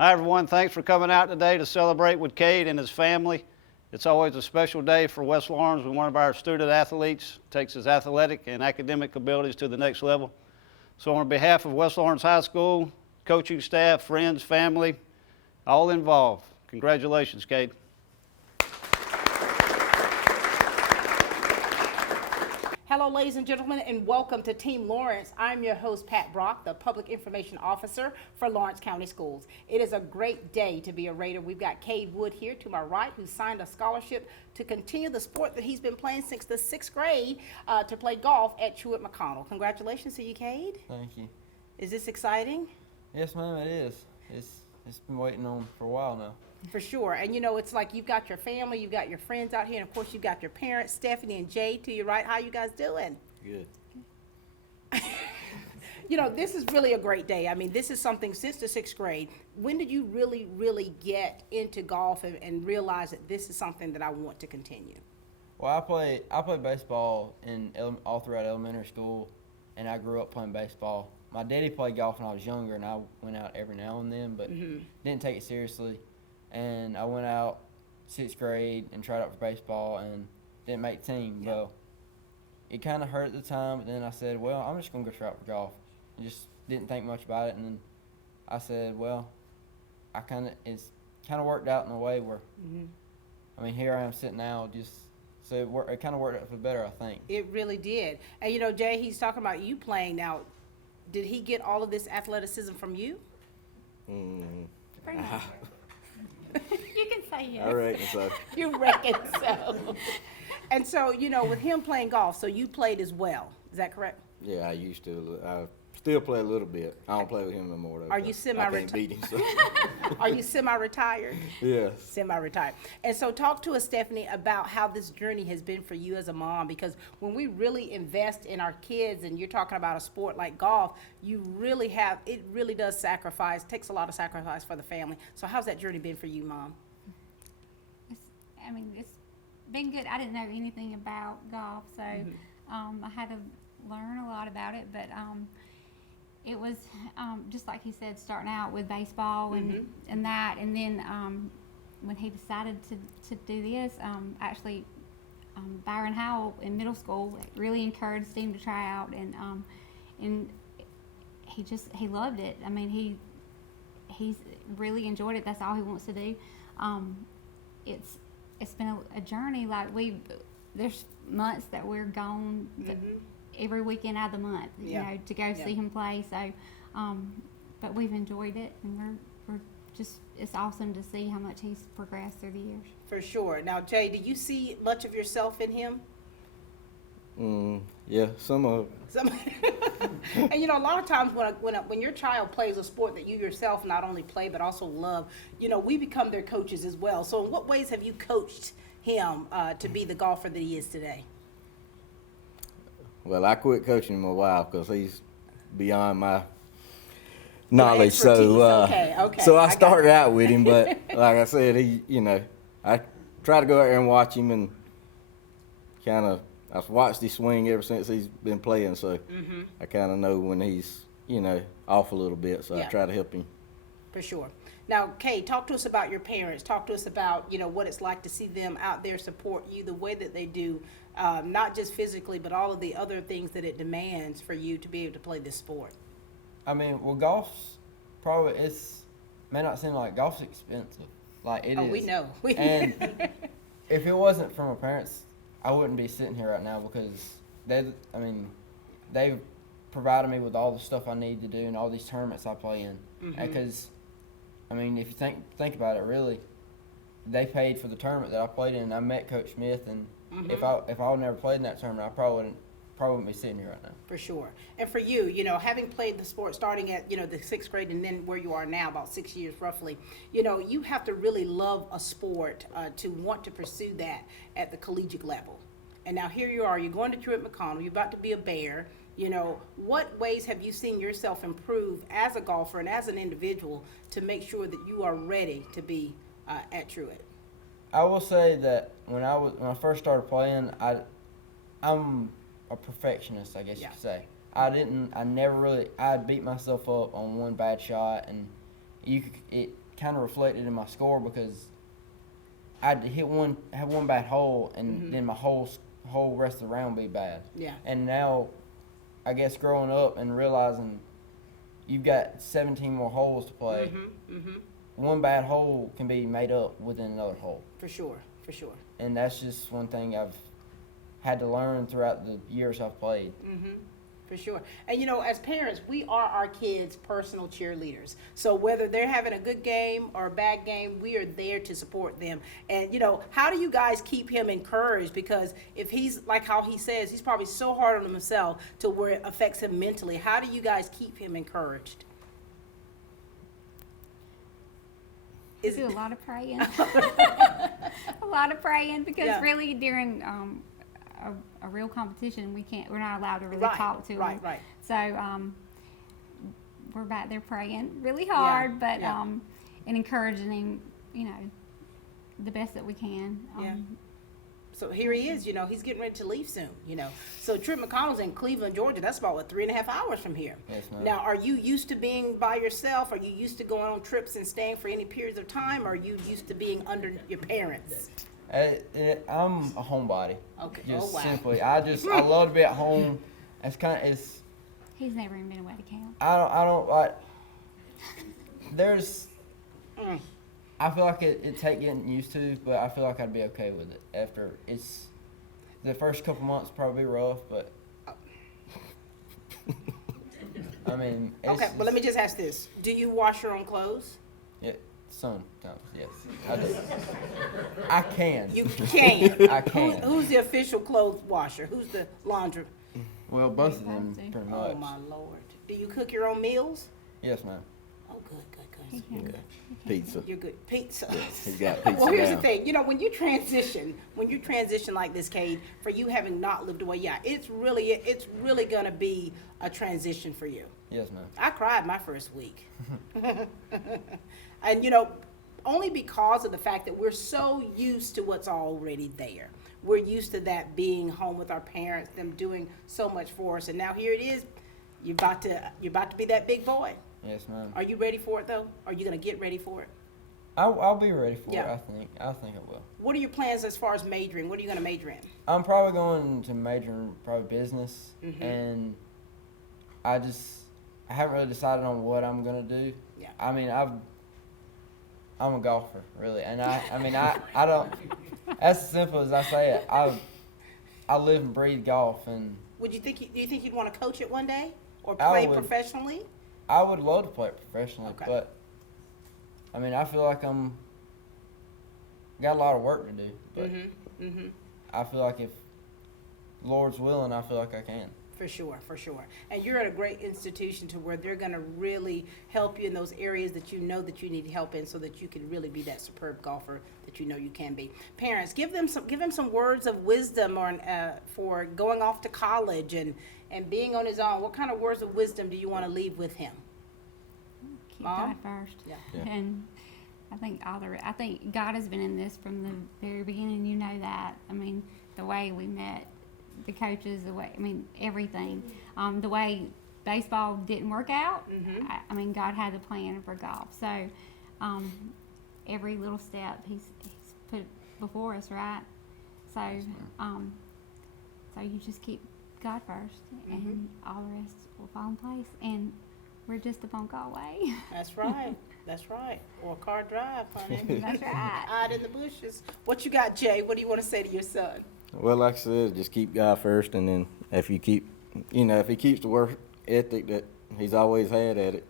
Hi, everyone. Thanks for coming out today to celebrate with Cade and his family. It's always a special day for West Lawrence when one of our student athletes takes his athletic and academic abilities to the next level. So on behalf of West Lawrence High School, coaching staff, friends, family, all involved, congratulations, Cade. Hello, ladies and gentlemen, and welcome to Team Lawrence. I'm your host, Pat Brock, the Public Information Officer for Lawrence County Schools. It is a great day to be a Raider. We've got Cade Wood here to my right, who signed a scholarship to continue the sport that he's been playing since the 6th grade to play golf at Truett, McConnell. Congratulations to you, Cade. Thank you. Is this exciting? Yes, ma'am, it is. It's been waiting on for a while now. For sure. And you know, it's like you've got your family, you've got your friends out here, and of course you've got your parents, Stephanie and Jay to your right. How you guys doing? Good. You know, this is really a great day. I mean, this is something since the 6th grade. When did you really get into golf and realize that this is something that I want to continue? Well, I played baseball all throughout elementary school, and I grew up playing baseball. My daddy played golf when I was younger, and I went out every now and then, but didn't take it seriously. And I went out 6th grade and tried out for baseball and didn't make the team. Yeah. Well, it kind of hurt at the time, but then I said, well, I'm just going to go try out for golf. I just didn't think much about it, and then I said, well, it's kind of worked out in a way where, I mean, here I am sitting now so it kind of worked out for the better, I think. It really did. And you know, Jay, he's talking about you playing now. Did he get all of this athleticism from you? Pretty much. You can say yes. I reckon so. You reckon so? And so, you know, with him playing golf, so you played as well. Is that correct? Yeah, I used to. I still play a little bit. I don't play with him no more, though. Are you I can't beat him, so. Are you semi-retired? Yes. Semi-retired. And so talk to us, Stephanie, about how this journey has been for you as a mom, because when we really invest in our kids, and you're talking about a sport like golf, it really does takes a lot of sacrifice for the family. So how's that journey been for you, Mom? It's been good. I didn't know anything about golf, so I had to learn a lot about it, but it was just like he said, starting out with baseball and that, and then when he decided to do this, actually Byron Howell in middle school really encouraged him to try out, and he loved it. I mean, he's really enjoyed it. That's all he wants to do. It's been a journey. Like there's months that we're gone every weekend out of the month, you know, to go see him play. So, but we've enjoyed it, and we're just, it's awesome to see how much he's progressed through the years. For sure. Now, Jay, do you see much of yourself in him? Yeah, some of it. And you know, a lot of times when your child plays a sport that you yourself not only play but also love, you know, we become their coaches as well. So in what ways have you coached him to be the golfer that he is today? Well, I quit coaching him a while because he's beyond my knowledge. So, okay. So I started out with him, but like I said, I try to go out there and watch him, and I've watched his swing ever since he's been playing. So I kind of know when he's, off a little bit. So I try to help him. For sure. Now, Cade, talk to us about your parents. Talk to us about, what it's like to see them out there support you the way that they do, not just physically, but all of the other things that it demands for you to be able to play this sport. I mean, well, golf's probably, may not seem like golf's expensive. Like it is. Oh, we know. And if it wasn't for my parents, I wouldn't be sitting here right now, because they've provided me with all the stuff I need to do and all these tournaments I play in. Because, if you think about it, really, they paid for the tournament that I played in. I met Coach Smith, and if I would never played in that tournament, I probably wouldn't be sitting here right now. For sure. And for you, having played the sport starting at, the 6th grade and then where you are now, about 6 years roughly, you have to really love a sport to want to pursue that at the collegiate level. And now here you are, you're going to Truett McConnell, you're about to be a Bear. What ways have you seen yourself improve as a golfer and as an individual to make sure that you are ready to be at Truett? I will say that when I first started playing, I'm a perfectionist, I guess you could say. I beat myself up on one bad shot, and it kind of reflected in my score because I'd have one bad hole, and then my whole rest of the round would be bad. Yeah. And now, I guess growing up and realizing you've got 17 more holes to play, one bad hole can be made up within another hole. For sure. And that's just one thing I've had to learn throughout the years I've played. For sure. And as parents, we are our kids' personal cheerleaders. So whether they're having a good game or a bad game, we are there to support them. And how do you guys keep him encouraged? Because if he's like how he says, he's probably so hard on himself to where it affects him mentally. How do you guys keep him encouraged? We do a lot of praying. A lot of praying because really during a real competition, we're not allowed to really talk to them. Right. So we're back there praying really hard, but and encouraging him, the best that we can. So here he is, he's getting ready to leave soon, So Truett McConnell's in Cleveland, Georgia. That's about 3.5 hours from here. Yes, ma'am. Now, are you used to being by yourself? Are you used to going on trips and staying for any periods of time? Or are you used to being under your parents? I'm a homebody. Okay. Just Oh, wow. simply, I love to be at home. He's never even been away to camp. I don't like. I feel like it take getting used to, but I feel like I'd be okay with it after the first couple months probably rough, but I mean. Okay, well, let me just ask this: do you wash your own clothes? Yeah, sometimes, yes. I do. I can. You can. I can. Who's the official clothes washer? Who's the laundry? Well, both of them pretty much. Oh my Lord! Do you cook your own meals? Yes, ma'am. Oh, good. Yeah. Pizza. You're good. Pizza. He's got pizza. Well, here's down. the thing. When you transition like this, Cade, for you having not lived away, it's really gonna be a transition for you. Yes, ma'am. I cried my first week, and only because of the fact that we're so used to what's already there. We're used to that being home with our parents, them doing so much for us, and now here it is. You're about to be that big boy. Yes, ma'am. Are you ready for it though? Are you gonna get ready for it? I'll be ready for it. Yeah. I think I will. What are your plans as far as majoring? What are you gonna major in? I'm probably going to major in probably business, and I haven't really decided on what I'm gonna do. Yeah. I mean, I'm a golfer, really, and I don't. That's as simple as I say it. I live and breathe golf, and Do you think you'd want to coach it one day or I play would. professionally? I would love to play it professionally, Okay. but I mean, I feel like got a lot of work to do, but I feel like if Lord's willing, I feel like I can. For sure. And you're at a great institution to where they're going to really help you in those areas that you know that you need help in so that you can really be that superb golfer that you know you can be. Parents, give him some words of wisdom for going off to college and being on his own. What kind of words of wisdom do you want to leave with him? Keep Mom? God first. Yeah. And I think God has been in this from the very beginning. You know that. I mean, the way we met, the coaches, everything. The way baseball didn't work out. I mean, God had the plan for golf. So every little step He's put before us, right? So so you just keep God first, and all the rest will fall in place. And we're just a phone call away. That's right. Or a car drive, honey. That's right. Out in the bushes. What you got, Jay? What do you want to say to your son? Well, like I said, just keep God first, and then if he keeps the work ethic that he's always had at it,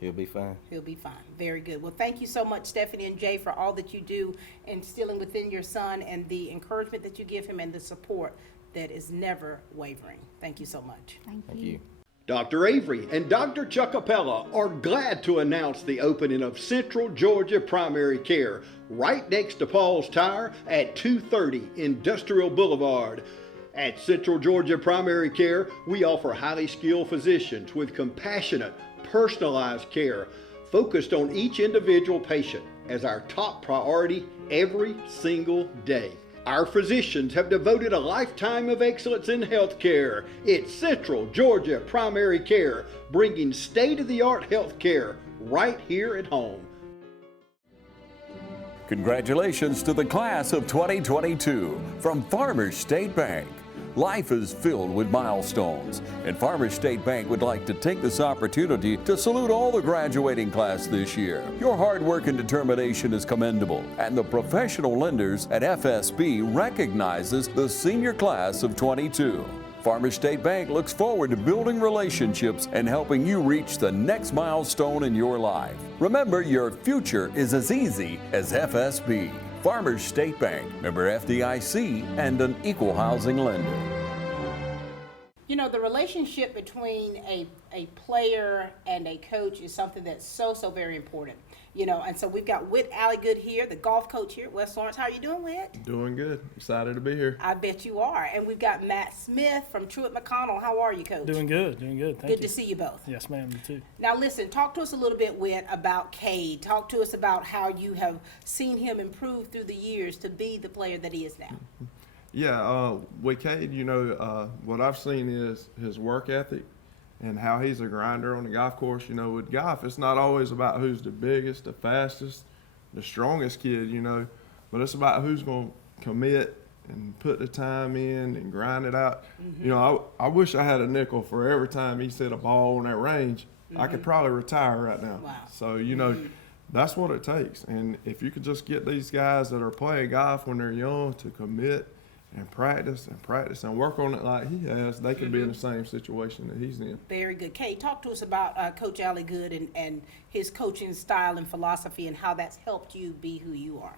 he'll be fine. He'll be fine. Very good. Well, thank you so much, Stephanie and Jay, for all that you do instilling within your son and the encouragement that you give him and the support that is never wavering. Thank you so much. Thank Thank you. Dr. Avery and Dr. Chuckapella are glad to announce the opening of Central Georgia Primary Care right next to Paul's Tire at 230 Industrial Boulevard. At Central Georgia Primary Care, we offer highly skilled physicians with compassionate, personalized care focused on each individual patient as our top priority every single day. Our physicians have devoted a lifetime of excellence in healthcare. It's Central Georgia Primary Care, bringing state-of-the-art healthcare right here at home. Congratulations to the class of 2022 from Farmers State Bank. Life is filled with milestones, and Farmers State Bank would like to take this opportunity to salute all the graduating class this year. Your hard work and determination is commendable, and the professional lenders at FSB recognizes the senior class of 22. Farmers State Bank looks forward to building relationships and helping you reach the next milestone in your life. Remember, your future is as easy as FSB. Farmers State Bank, member FDIC, and an equal housing lender. You know, the relationship between a player and a coach is something that's so very important. You know, and so we've got Whit Alligood here, the golf coach here at West Lawrence. How are you doing, Whit? Doing good. Excited to be here. I bet you are. And we've got Matt Smith from Truett McConnell. How are you, Coach? Doing good. Thank you. Good to see you both. Yes, ma'am, you too. Now, listen, talk to us a little bit, Whit, about Cade. Talk to us about how you have seen him improve through the years to be the player that he is now. Yeah, with Cade, you know, what I've seen is his work ethic and how he's a grinder on the golf course. You know, with golf, it's not always about who's the biggest, the fastest, the strongest kid, you know, but it's about who's going to commit and put the time in and grind it out. You know, I wish I had a nickel for every time he hit a ball on that range. I could probably retire right now. Wow. So, you know, that's what it takes. And if you could just get these guys that are playing golf when they're young to commit and practice and work on it like he has, they could be in the same situation that he's in. Very good. Cade, talk to us about Coach Alligood and his coaching style and philosophy and how that's helped you be who you are.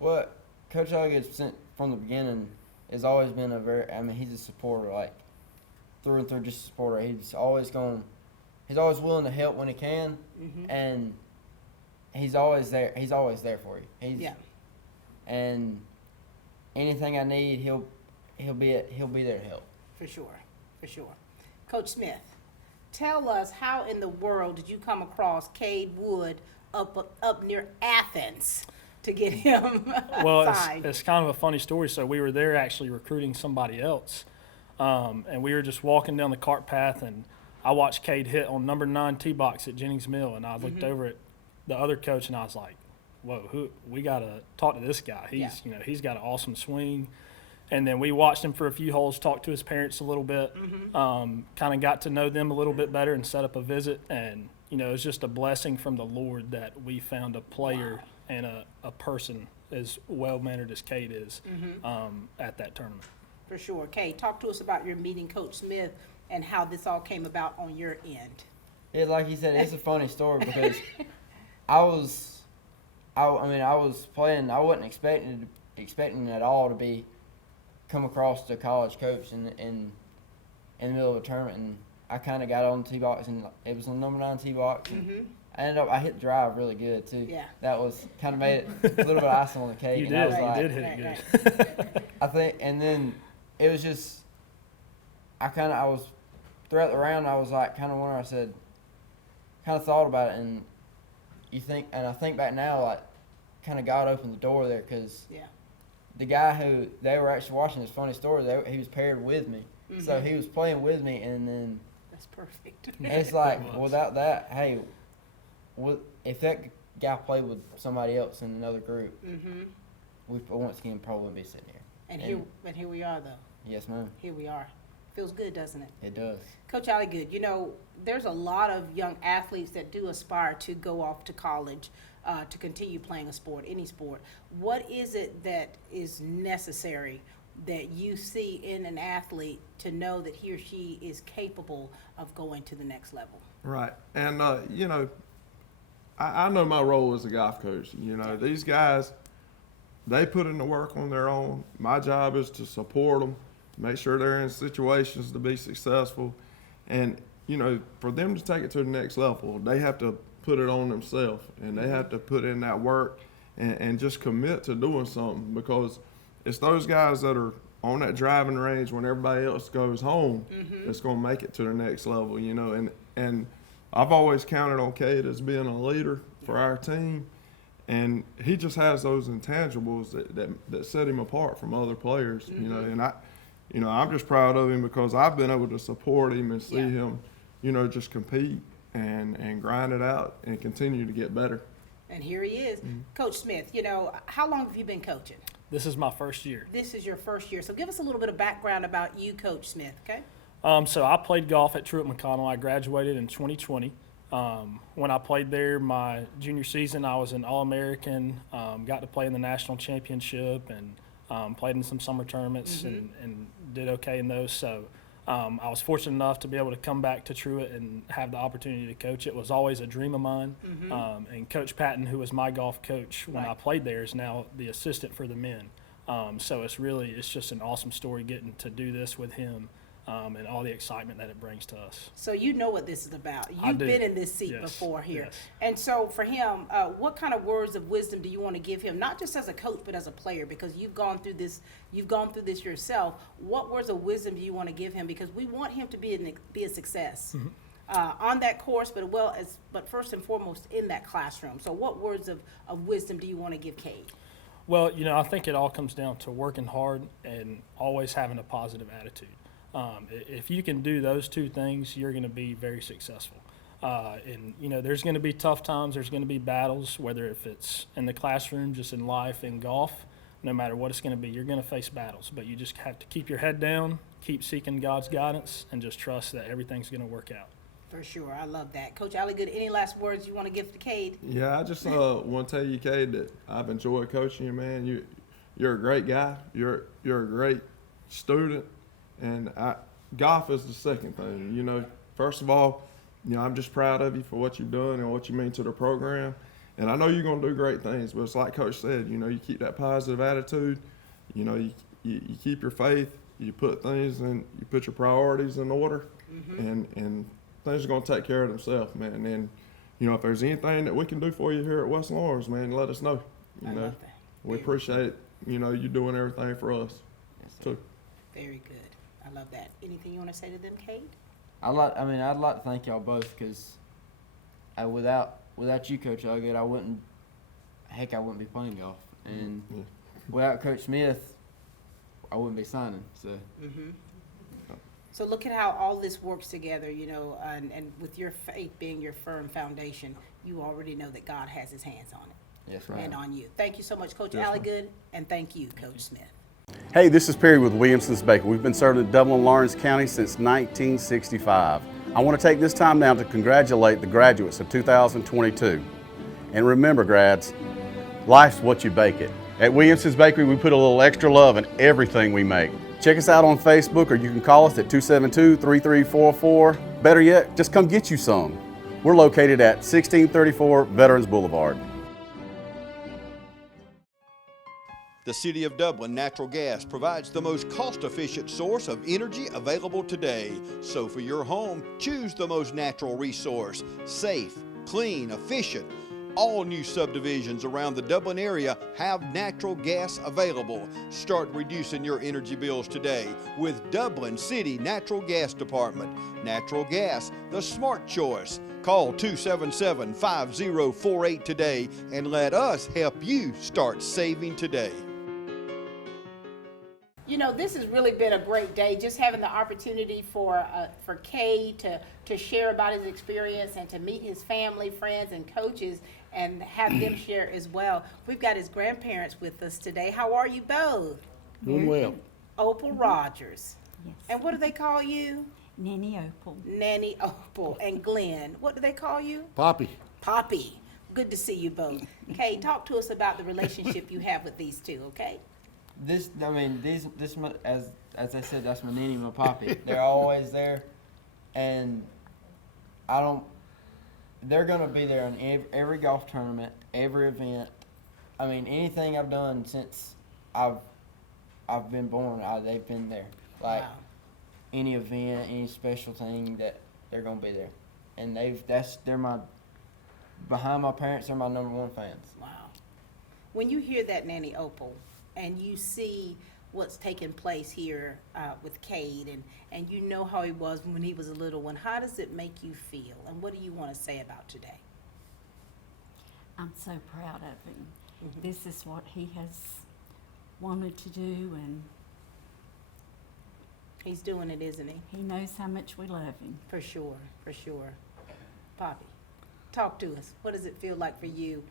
Well, Coach Alligood from the beginning has always been he's a supporter, like through and through, just a supporter. He's always willing to help when he can, and he's always there. He's always there for you. And anything I need, he'll be there to help. For sure. Coach Smith, tell us how in the world did you come across Cade Wood up near Athens to get him Well, signed? it's kind of a funny story. So we were there actually recruiting somebody else, and we were just walking down the cart path, and I watched Cade hit on number 9 tee box at Jennings Mill, and I looked over at the other coach, and I was like, whoa, we got to talk to this guy. He's got an awesome swing. And then we watched him for a few holes, talked to his parents a little bit, kind of got to know them a little bit better and set up a visit. And, you know, it's just a blessing from the Lord that we found a player and a person as well-mannered as Cade is at that tournament. For sure. Cade, talk to us about your meeting Coach Smith and how this all came about on your end. Yeah, like you said, it's a funny story because I was playing. I wasn't expecting at all to come across the college coach in the middle of a tournament, and I kind of got on the tee box, and it was on number 9 tee box. And I hit the drive really good too. Yeah. That was kind of made it a little bit of icing on the cake. You and I was like, did hit it good. I think, and then it was just, I was throughout the round. I was like, kind of wondering. I said, kind of thought about it, and I think back now, like, kind of God opened the door there because the guy who they were actually watching this funny story, he was paired with me, so he was playing with me, and then that's perfect. And it's like without that, hey, if that guy played with somebody else in another group, we once again probably wouldn't be sitting here. And here we are, though. Yes, ma'am. Here we are. Feels good, doesn't it? It does. Coach Alligood, you know, there's a lot of young athletes that do aspire to go off to college to continue playing a sport, any sport. What is it that is necessary that you see in an athlete to know that he or she is capable of going to the next level? Right. And, you know, I know my role as a golf coach. You know, these guys, they put in the work on their own. My job is to support them, make sure they're in situations to be successful. And, you know, for them to take it to the next level, they have to put it on themselves, and they have to put in that work and just commit to doing something, because it's those guys that are on that driving range when everybody else goes home that's going to make it to the next level, you know. And I've always counted on Cade as being a leader for our team, and he just has those intangibles that set him apart from other players, you know. And I'm just proud of him because I've been able to support him and see him, you know, just compete and grind it out and continue to get better. And here he is. Mm-hmm. Coach Smith, you know, how long have you been coaching? This is my first year. This is your first year. So give us a little bit of background about you, Coach Smith, okay? So I played golf at Truett McConnell. I graduated in 2020. When I played there, my junior season, I was an All-American, got to play in the national championship, and played in some summer tournaments and did okay in those. So I was fortunate enough to be able to come back to Truett and have the opportunity to coach. It was always a dream of mine. And Coach Patton, who was my golf coach when I played there, is now the assistant for the men. So it's just an awesome story getting to do this with him. And all the excitement that it brings to us. So you know what this is about. I You've do. been in this seat Yes. before here. Yes. And so for him, what kind of words of wisdom do you want to give him, not just as a coach, but as a player, because you've gone through this yourself. What words of wisdom do you want to give him? Because we want him to be a success on that course, but first and foremost in that classroom. So what words of wisdom do you want to give Cade? Well, I think it all comes down to working hard and always having a positive attitude. If you can do those two things, you're going to be very successful. And there's going to be tough times. There's going to be battles, whether if it's in the classroom, just in life, in golf, no matter what it's going to be, you're going to face battles. But you just have to keep your head down, keep seeking God's guidance, and just trust that everything's going to work out. For sure. I love that. Coach Alligood, any last words you want to give to Cade? Yeah, I just want to tell you, Cade, that I've enjoyed coaching you, man. You're a great guy. You're a great student. And golf is the second thing. First of all, I'm just proud of you for what you've done and what you mean to the program. And I know you're going to do great things, but it's like Coach said, you keep that positive attitude. You keep your faith. You put things and you put your priorities in order, and things are going to take care of themselves, man. And if there's anything that we can do for you here at West Lawrence, man, let us know. I love that. We appreciate you doing everything for us too. Very good. I love that. Anything you want to say to them, Cade? I'd like to thank y'all both because without you, Coach Alligood, I wouldn't be playing golf, and without Coach Smith, I wouldn't be signing. So. So look at how all this works together, and with your faith being your firm foundation, you already know that God has his hands on it. Yes, ma'am. And on you. Thank you so much, Coach Yes, ma'am. Alligood, and thank you, Coach Smith. Hey, this is Perry with Williamson's Baker. We've been serving in Dublin, Lawrence County since 1965. I want to take this time now to congratulate the graduates of 2022. And remember, grads, life's what you bake it. At Williamson's Bakery, we put a little extra love in everything we make. Check us out on Facebook, or you can call us at 272-3344. Better yet, just come get you some. We're located at 1634 Veterans Boulevard. The City of Dublin Natural Gas provides the most cost-efficient source of energy available today. So for your home, choose the most natural resource. Safe, clean, efficient. All new subdivisions around the Dublin area have natural gas available. Start reducing your energy bills today with Dublin City Natural Gas Department. Natural gas, the smart choice. Call 277-5048 today and let us help you start saving today. This has really been a great day, just having the opportunity for Cade to share about his experience and to meet his family, friends, and coaches and have them share as well. We've got his grandparents with us today. How are you both? Doing well. Opal Rogers. Yes. And what do they call you? Nanny Opal. Nanny Opal. And Glenn, what do they call you? Poppy. Poppy. Good to see you both. Cade, talk to us about the relationship you have with these two, okay? As I said, that's my nanny, my poppy. They're always there, and they're gonna be there in every golf tournament, every event. Anything I've done since I've been born, they've been there. Like Wow. any event, any special thing, that they're gonna be there, and behind my parents, they're my #1 fans. Wow. When you hear that, Nanny Opal, and you see what's taking place here with Cade, and you know how he was when he was a little one, how does it make you feel? And what do you want to say about today? I'm so proud of him. This is what he has wanted to do, and He's doing it, isn't he? he knows how much we love him. For sure, for sure. Poppy, talk to us. What does it feel like for you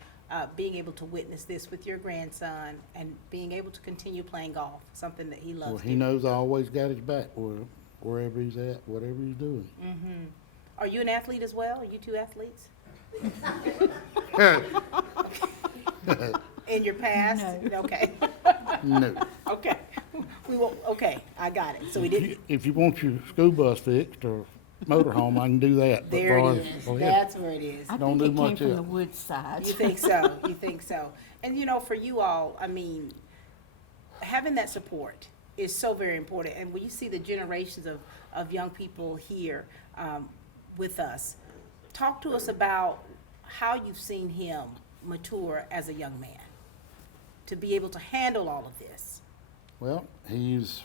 being able to witness this with your grandson and being able to continue playing golf, something that he loves. Well, he knows I always got his back wherever he's at, whatever he's doing. Are you an athlete as well? Are you two athletes? In your past? No. Okay. No. Okay. We will, okay, I got it. So we didn't, If you want your school bus fixed or motorhome, I can do that. But there far it as- is. well, yeah. That's where it is. I Don't think do it came much from else. the woods side. You think so? You think so? And you know, for you all, I mean, having that support is so very important. And when you see the generations of young people here with us, talk to us about how you've seen him mature as a young man to be able to handle all of this. Well, he's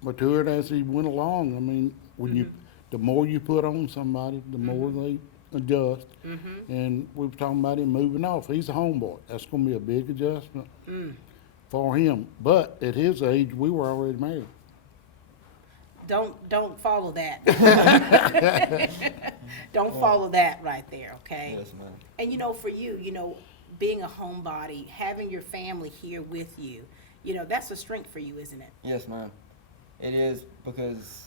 matured as he went along. I mean, when the more you put on somebody, the more they adjust. And we were talking about him moving off. He's a homeboy. That's going to be a big adjustment for him. But at his age, we were already married. Don't follow that. Don't follow that right there, okay? Yes, ma'am. And you know, for you, you know, being a homebody, having your family here with you, you know, that's a strength for you, isn't it? Yes, ma'am. It is because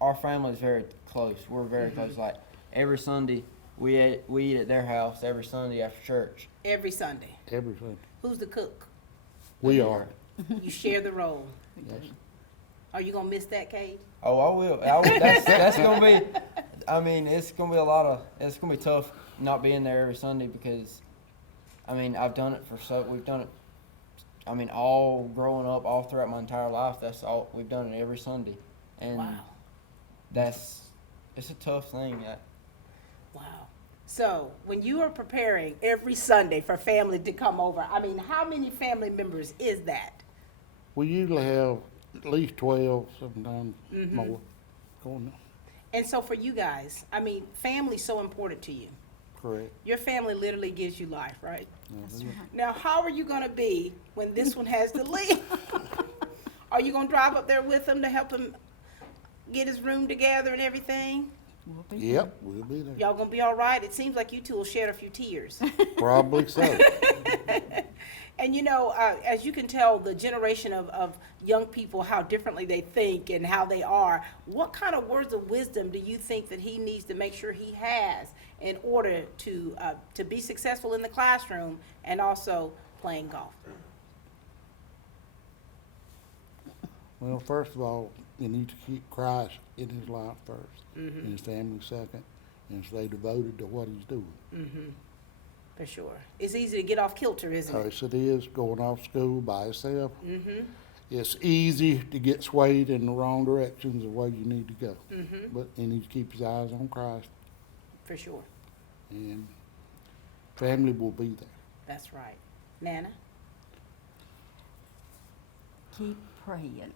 our family is very close. We're very close. Like every Sunday, we eat at their house every Sunday after church. Every Sunday. Everything. Who's the cook? We are. You share the role. Yes. Are you gonna miss that, Cade? Oh, I will. That's gonna be. I mean, it's gonna be it's gonna be tough not being there every Sunday because, I mean, I've done it we've done it. I mean, all growing up, all throughout my entire life, that's all we've done it every Sunday, and Wow. it's a tough thing. Wow. So when you are preparing every Sunday for family to come over, I mean, how many family members is that? We usually have at least 12, sometimes more. Going on. And so for you guys, I mean, family's so important to you. Correct. Your family literally gives you life, right? That's right. Now, how are you gonna be when this one has to leave? Are you gonna drive up there with him to help him get his room together and everything? We'll be Yep, we'll be there. Y'all gonna be all right? It seems like you two will shed a few tears. Probably so. And you know, as you can tell, the generation of young people, how differently they think and how they are, what kind of words of wisdom do you think that he needs to make sure he has in order to be successful in the classroom and also playing golf? Well, first of all, you need to keep Christ in his life first, and his family second, and stay devoted to what he's doing. For sure. It's easy to get off kilter, isn't it? Yes, it is, going off school by yourself. It's easy to get swayed in the wrong directions of where you need to go. But he needs to keep his eyes on Christ, For sure. and family will be there. That's right. Nana? keep praying.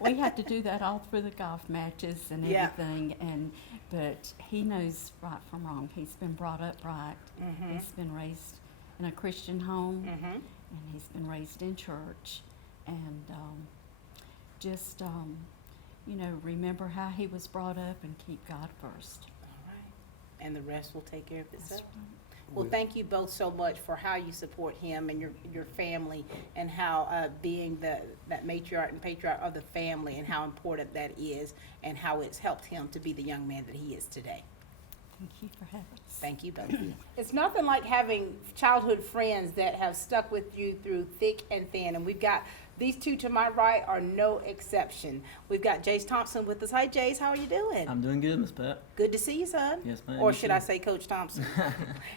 We have to do that all through the golf matches and Yeah. everything, but he knows right from wrong. He's been brought up right. Mm-hmm. He's been raised in a Christian home, Mm-hmm. and he's been raised in church. And just, remember how he was brought up and keep God first. All right. And the rest will take care of That's itself. right. Well, thank you both so much for how you support him and your family, and how being that matriarch and patriarch of the family, and how important that is, and how it's helped him to be the young man that he is today. Thank you for having us. Thank you both. It's nothing like having childhood friends that have stuck with you through thick and thin, and we've got these two to my right are no exception. We've got Jace Thompson with us. Hi, Jace. How are you doing? I'm doing good, Miss Pat. Good to see you, son. Yes, ma'am. Or You should too. I say Coach Thompson?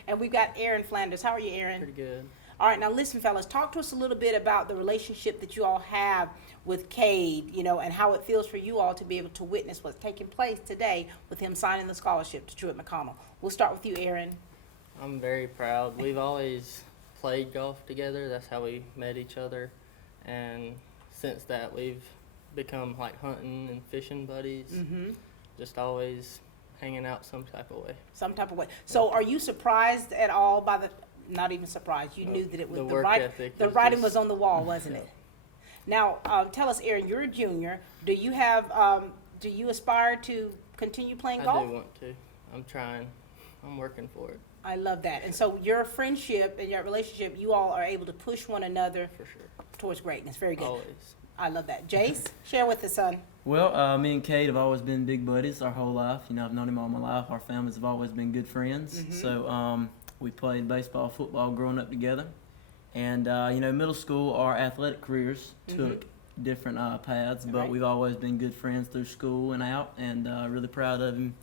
And we've got Aaron Flanders. How are you, Aaron? Pretty good. All right, now listen, fellas, talk to us a little bit about the relationship that you all have with Cade, and how it feels for you all to be able to witness what's taking place today with him signing the scholarship to Truett McConnell. We'll start with you, Aaron. I'm very proud. We've always played golf together. That's how we met each other. And since that, we've become like hunting and fishing buddies. Mm-hmm. Just always hanging out some type of way. Some type of way. So are you surprised at all by not even surprised, you No, knew that it was the the work ethic the is writing just- was on the wall, wasn't it? Now, tell us, Aaron, you're a junior. Do you have, do you aspire to continue playing golf? I do want to. I'm trying. I'm working for it I love that. And so your friendship and your relationship, you all are able to push one another for sure. towards greatness. Very good. Always. I love that. Jace, share with us, son. Well, me and Cade have always been big buddies our whole life. You know, I've known him all my life. Our families have always been good friends. So we played baseball, football growing up together. And, you know, middle school, our athletic careers took different paths, but Right. we've always been good friends through school and out, and really proud of him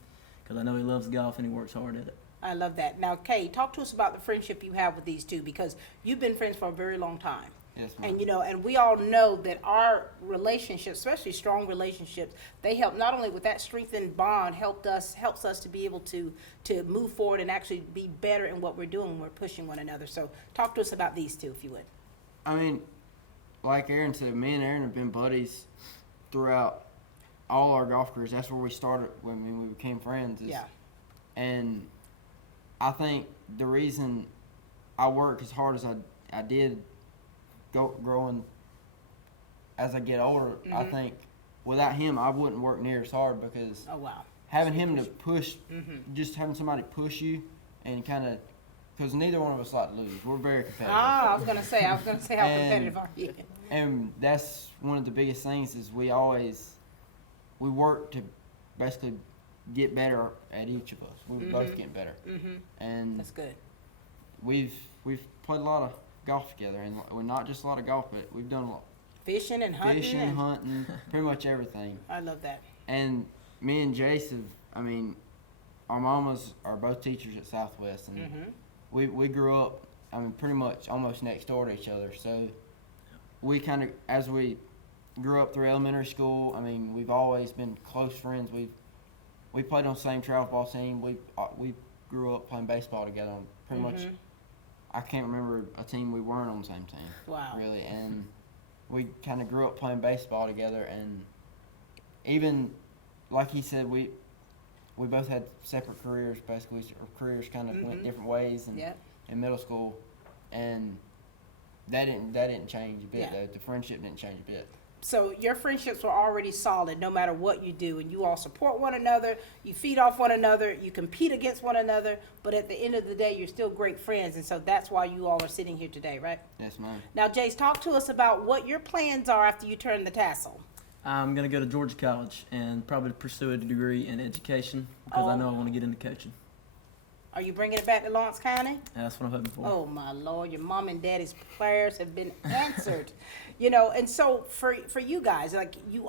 because I know he loves golf and he works hard at it. I love that. Now, Kay, talk to us about the friendship you have with these two, because you've been friends for a very long time. Yes, ma'am. And, you know, and we all know that our relationships, especially strong relationships, they help not only with that strengthened bond, helps us to be able to move forward and actually be better in what we're doing when we're pushing one another. So talk to us about these two, if you would. I mean, like Aaron said, me and Aaron have been buddies throughout all our golf careers. That's where we started when we became friends. Yeah. And I think the reason I work as hard as I did growing as I get older, I think without him I wouldn't work near as hard, because Oh, wow. having him to push, just having somebody push you and kind of, because neither one of us like to lose. We're very competitive. I was gonna say how And- competitive are you? And that's one of the biggest things is we work to basically get better at each of us. We're both getting better. And That's good. we've played a lot of golf together, and we're not just a lot of golf, but we've done a lot Fishing and hunting. fishing, hunting, pretty much everything. I love that. And me and Jace have, I mean, our mamas are both teachers at Southwest, and we grew up, I mean, pretty much almost next door to each other. So we kind of, as we grew up through elementary school, I mean, we've always been close friends. We played on the same travel ball team. We grew up playing baseball together on pretty much. I can't remember a team we weren't on the same team. Wow. Really, and we kind of grew up playing baseball together, and even like he said, we both had separate careers. Basically, our careers kind of went different ways, and Yep. in middle school, and that didn't change a bit. Yeah. Though. The friendship didn't change a bit. So your friendships were already solid no matter what you do, and you all support one another, you feed off one another, you compete against one another, but at the end of the day, you're still great friends, and so that's why you all are sitting here today, right? Yes, ma'am. Now, Jace, talk to us about what your plans are after you turn the tassel. I'm going to go to Georgia College and probably pursue a degree in education because I know I want to get into coaching. Are you bringing it back to Lawrence County? That's what I'm hoping for. Oh my Lord, your mom and daddy's prayers have been answered. You know, and so for you guys, like you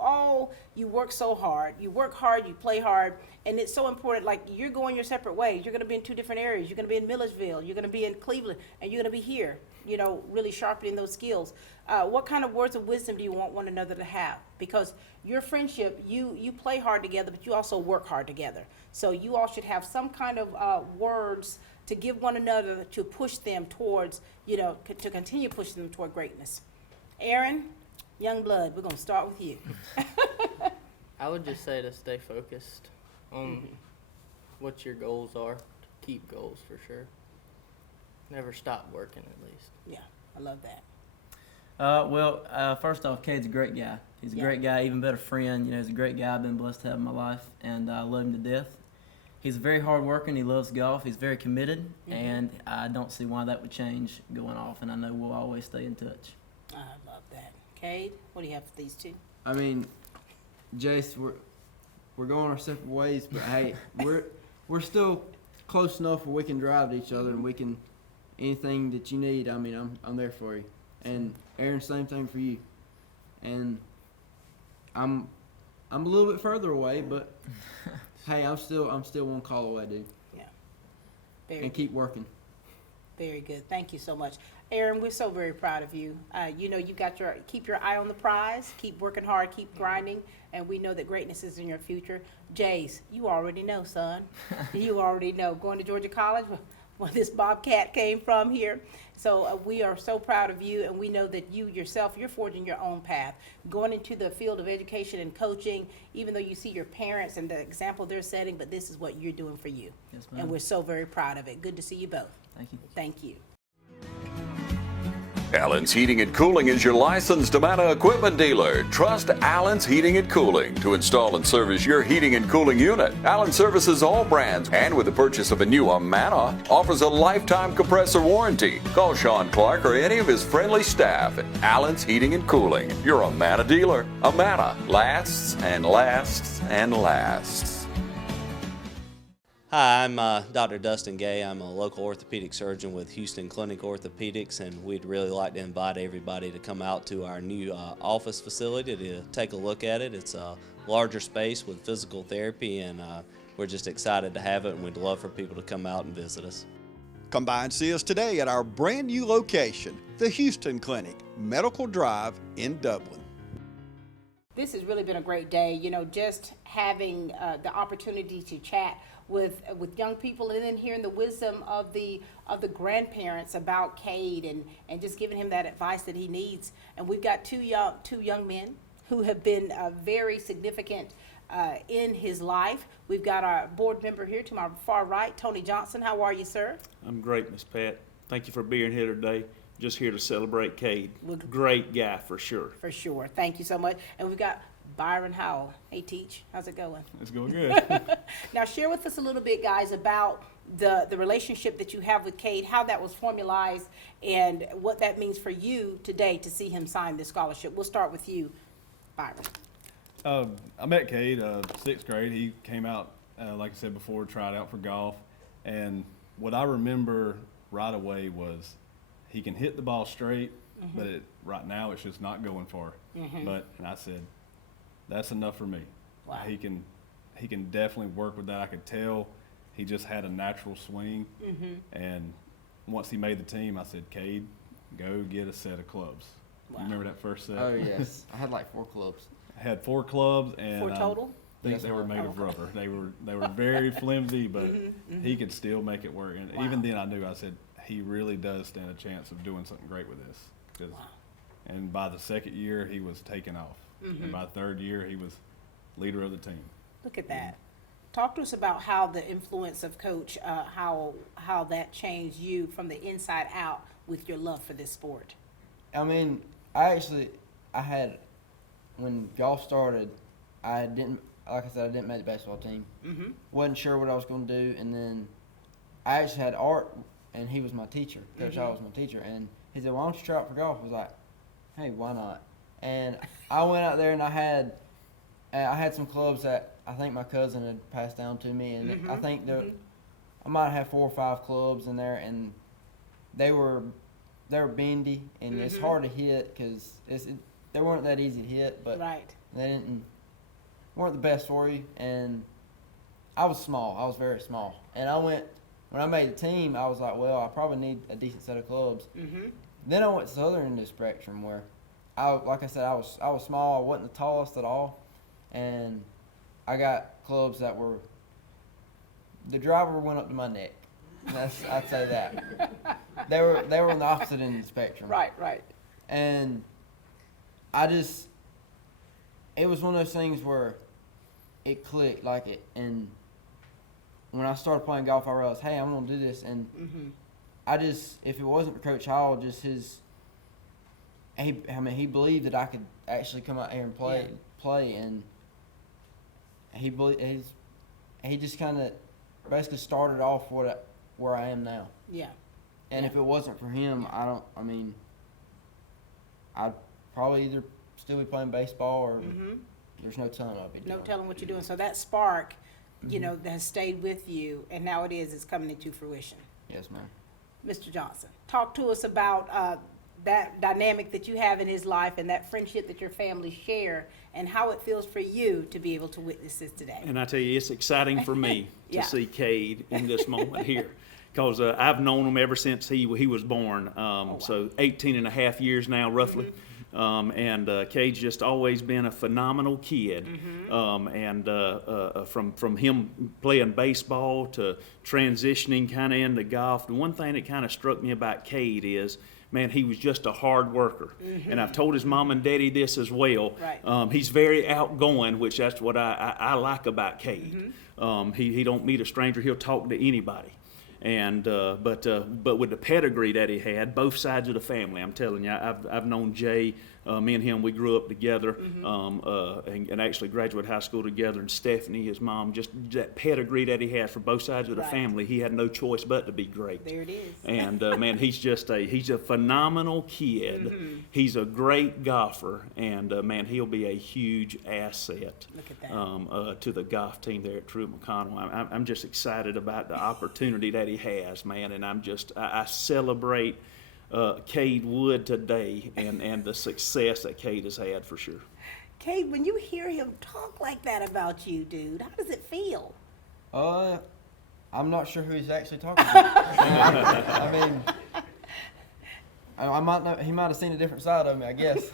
work so hard, you work hard, you play hard, and it's so important. Like you're going your separate ways. You're going to be in two different areas. You're going to be in Milledgeville, you're going to be in Cleveland, and you're going to be here, you know, really sharpening those skills. What kind of words of wisdom do you want one another to have? Because your friendship, you play hard together, but you also work hard together. So you all should have some kind of words to give one another to push them towards, you know, to continue pushing them toward greatness. Aaron, young blood, we're going to start with you. I would just say to stay focused on what your goals are. To keep goals for sure. Never stop working, at least. Yeah, I love that. First off, Cade's a great guy. He's a Yeah. great guy, even better friend. You know, he's a great guy I've been blessed to have in my life, and I love him to death. He's very hard working. He loves golf. He's very committed, and I don't see why that would change going off, and I know we'll always stay in touch. I love that. Cade, what do you have for these two? I mean, Jace, we're going our separate ways, but hey, we're still close enough where we can drive to each other, and we can anything that you need. I mean, I'm there for you. And Aaron, same thing for you. And I'm a little bit further away, but hey, I'm still one call away, dude. Yeah. Very And keep working. Very good. Thank you so much. Aaron, we're so very proud of you. You know, you got keep your eye on the prize, keep working hard, keep grinding, and we know that greatness is in your future. Jace, you already know, son. You already know. Going to Georgia College, where this Bobcat came from here. So we are so proud of you, and we know that you yourself, you're forging your own path. Going into the field of education and coaching, even though you see your parents and the example they're setting, but this is what you're doing for you. Yes, ma'am. And we're so very proud of it. Good to see you both. Thank you. Thank you. Allen's Heating and Cooling is your licensed Amana equipment dealer. Trust Allen's Heating and Cooling to install and service your heating and cooling unit. Allen services all brands, and with the purchase of a new Amana, offers a lifetime compressor warranty. Call Sean Clark or any of his friendly staff at Allen's Heating and Cooling, your Amana dealer. Amana lasts and lasts and lasts. Hi, I'm Dr. Dustin Gay. I'm a local orthopedic surgeon with Houston Clinic Orthopedics, and we'd really like to invite everybody to come out to our new office facility to take a look at it. It's a larger space with physical therapy, and we're just excited to have it, and we'd love for people to come out and visit us. Come by and see us today at our brand new location, the Houston Clinic, Medical Drive in Dublin. This has really been a great day, just having the opportunity to chat with young people, and then hearing the wisdom of the grandparents about Cade, and just giving him that advice that he needs. And we've got two young men who have been very significant in his life. We've got our board member here to my far right, Tony Johnson. How are you, sir? I'm great, Miss Pat. Thank you for being here today. Just here to celebrate Cade. Well, great guy for sure. For sure. Thank you so much. And we've got Byron Howell. Hey, Teach. How's it going? It's going good. Now, share with us a little bit, guys, about the relationship that you have with Cade, how that was formalized, and what that means for you today to see him sign this scholarship. We'll start with you, Byron. I met Cade, sixth grade. He came out, like I said before, tried out for golf. And what I remember right away was he can hit the ball straight, but right now it's just not going far. And I said, that's enough for me. Wow. He can definitely work with that. I could tell he just had a natural swing. And once he made the team, I said, Cade, go get a set of clubs. Wow. You remember that first set? Oh, yes. I had like 4 clubs. I had 4 clubs, and 4 total? I think they were made of rubber. They were very flimsy, but he could still make it work. And even then I knew, I said, he really does stand a chance of doing something great with this. And by the second year, he was taking off. And by the third year, he was leader of the team. Look at that. Talk to us about how the influence of Coach, how that changed you from the inside out with your love for this sport. I mean, I had, when golf started, I didn't make the baseball team. Wasn't sure what I was going to do, and then I actually had art, and he was my teacher. Coach Hall was my teacher, and he said, "Why don't you try out for golf?" I was like, "Hey, why not?" And I went out there, and I had some clubs that I think my cousin had passed down to me, and I think I might have 4 or 5 clubs in there, and they were bendy, and it's hard to hit because they weren't that easy to hit, but they weren't the best for you. And I was small. I was very small, and when I made the team, I was like, well, I probably need a decent set of clubs. Then I went to the other end of the spectrum where, like I said, I was small. I wasn't the tallest at all, and I got clubs that were, the driver went up to my neck. I'd say that. They were on the opposite end of the spectrum. Right. And it was one of those things where it clicked and when I started playing golf, I realized, hey, I'm going to do this. And if it wasn't for Coach Hall, just he believed that I could actually come out here and play, and he just kind of basically started off where I am now. Yeah. And if it wasn't for him, I'd probably either still be playing baseball or there's no telling what I'd be doing. No telling what you're doing. So that spark, that has stayed with you, and now it's coming into fruition. Yes, ma'am. Mr. Johnson, talk to us about that dynamic that you have in his life and that friendship that your family share, and how it feels for you to be able to witness this today. And I tell you, it's exciting for me to see Cade in this moment here, because I've known him ever since he was born. So 18 and a half years now, roughly. And Cade's just always been a phenomenal kid. From him playing baseball to transitioning kind of into golf, the one thing that kind of struck me about Cade is, man, he was just a hard worker. And I've told his mom and daddy this as well. Right. He's very outgoing, which that's what I like about Cade. He don't meet a stranger. He'll talk to anybody. And but with the pedigree that he had, both sides of the family, I'm telling you, I've known Jay. Me and him, we grew up together, and actually graduated high school together. And Stephanie, his mom, just that pedigree that he has for both sides of the family, he had no choice but to be great. There it is. And man, he's a phenomenal kid. He's a great golfer, and man, he'll be a huge asset to the golf team there at Truett McConnell. I'm just excited about the opportunity that he has, man, and I celebrate Cade Wood today and the success that Cade has had for sure. Cade, when you hear him talk like that about you, dude, how does it feel? I'm not sure who he's actually talking to. I mean, I might not, he might have seen a different side of me, I guess.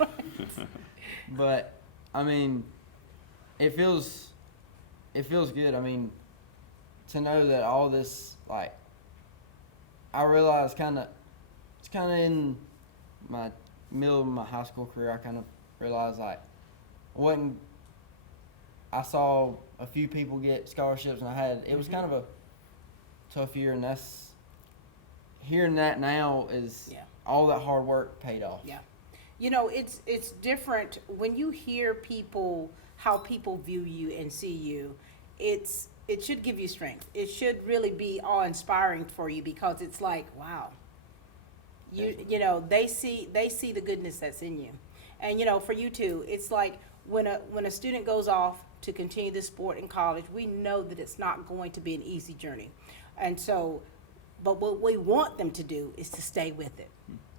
But I mean, it feels good. I mean, to know that all this, like, I realize it's kind of in my middle of my high school career, I kind of realized, like, I saw a few people get scholarships, and it was kind of a tough year, and hearing that now is all that hard work paid off. Yeah. You know, it's different when you hear how people view you and see you. It should give you strength. It should really be awe-inspiring for you, because it's like, wow. You know, they see the goodness that's in you. And, you know, for you too, it's like when a student goes off to continue this sport in college, we know that it's not going to be an easy journey. And so, but what we want them to do is to stay with it.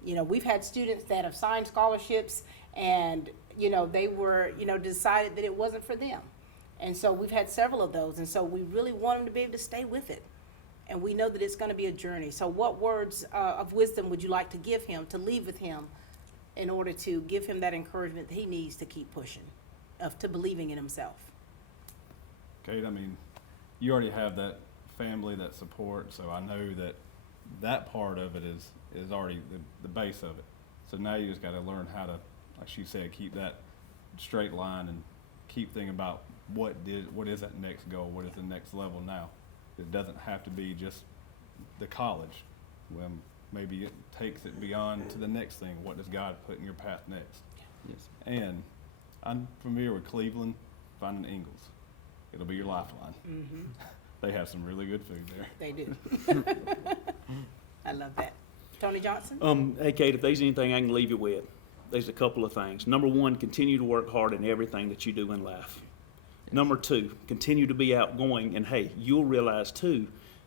You know, we've had students that have signed scholarships, and, you know, they were, you know, decided that it wasn't for them. And so we've had several of those, and so we really want them to be able to stay with it. And we know that it's going to be a journey. So what words of wisdom would you like to give him, to leave with him, in order to give him that encouragement that he needs to keep pushing, to believing in himself? Cade, I mean, you already have that family, that support, so I know that part of it is already the base of it. So now you just got to learn how to, like she said, keep that straight line and keep thinking about what is that next goal, what is the next level now. It doesn't have to be just the college. Well, maybe it takes it beyond to the next thing. What does God put in your path next? Yes. And I'm familiar with Cleveland, finding Ingles. It'll be your lifeline. They have some really good food there. They do. I love that. Tony Johnson? Hey, Cade, if there's anything I can leave you with, there's a couple of things. Number one, continue to work hard in everything that you do in life. Number two, continue to be outgoing, and hey, you'll realize too,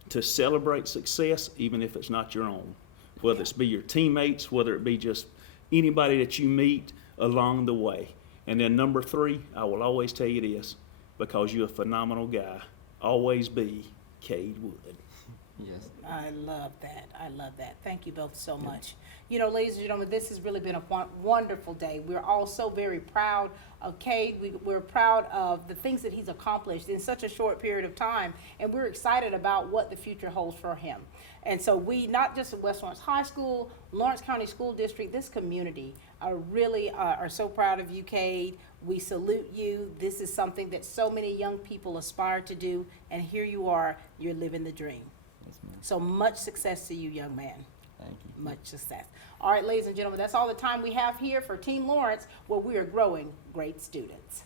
to celebrate success even if it's not your own. Whether it's be your teammates, whether it be just anybody that you meet along the way. And then number three, I will always tell you this, because you're a phenomenal guy, always be Cade Wood. Yes. I love that. I love that. Thank you both so much. You know, ladies and gentlemen, this has really been a wonderful day. We're all so very proud of Cade. We're proud of the things that he's accomplished in such a short period of time, and we're excited about what the future holds for him. And so we, not just at West Lawrence High School, Lawrence County School District, this community are so proud of you, Cade. We salute you. This is something that so many young people aspire to do, and here you are, you're living the dream. Yes, ma'am. So much success to you, young man. Thank you. Much success. All right, ladies and gentlemen, that's all the time we have here for Team Lawrence, where we are growing great students.